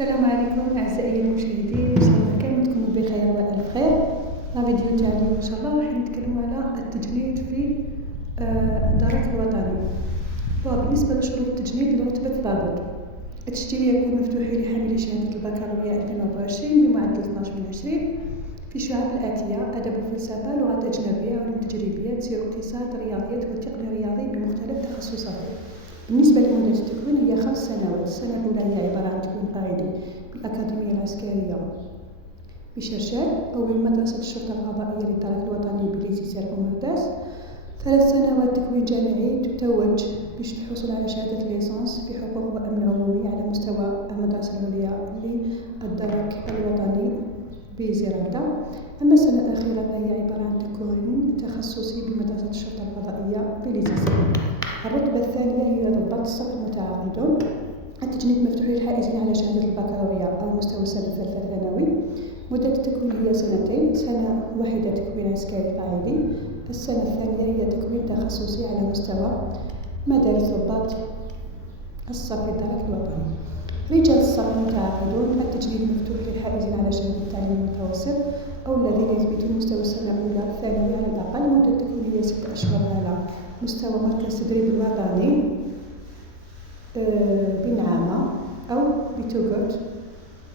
السلام عليكم اعزائي المشاهدين، ان شاء الله كامل تكونوا بخير والف خير. الفيديو تاع اليوم ان شاء الله راح نتكلموا على التجنيد في الدرك الوطني. بالنسبه لشروط التجنيد لرتبه ضابط، التسجيل يكون مفتوحا لحامل شهاده البكالوريا 2024 بمعدل 12/20 في الشعب الاتيه: ادب وفلسفه، لغات اجنبيه، علوم تجريبيه، تسير اقتصاد، رياضيات والتقني الرياضي بمختلف تخصصاته. بالنسبة لمدة التكوين هي 5 سنوات. السنة الأولى هي عبارة عن تكوين قاعدي بالأكاديمية العسكرية بشرشال أو بمدرسة الشرطة القضائية للدرك الوطني بليزي سيركومرداس. 3 سنوات تكوين جامعي تتوج بالحصول على شهادة ليسانس في حقوق وأمن عمومي على مستوى المدرسة العليا للدرك الوطني بزرندة. أما السنة الأخيرة فهي عبارة عن تكوين تخصصي بمدرسة الشرطة القضائية بليزي. الرتبة الثانية هي ضباط الصف المتعاقدون. التجنيد مفتوح للحائزين على شهادة البكالوريا أو مستوى السنة الثالثة ثانوي. مدة التكوين هي 2 سنين، سنة واحدة تكوين عسكري قاعدي، السنة الثانية هي تكوين تخصصي على مستوى مدارس ضباط الصف الدرك الوطني. رجال الصف المتعاقدون، التجنيد مفتوح للحائزين على شهادة التعليم المتوسط أو الذين يثبتون مستوى السنة الأولى الثانوية على الأقل. مدة التكوين هي 6 أشهر على مستوى مركز تدريب الوطني بنعامة أو بتوغوت،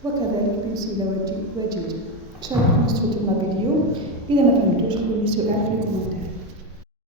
وكذلك بمسيلة وجيجي. إن شاء الله تكونوا استفدتوا من الفيديو. إذا ما فهمتوش خلوا لي سؤال في الكومنتات.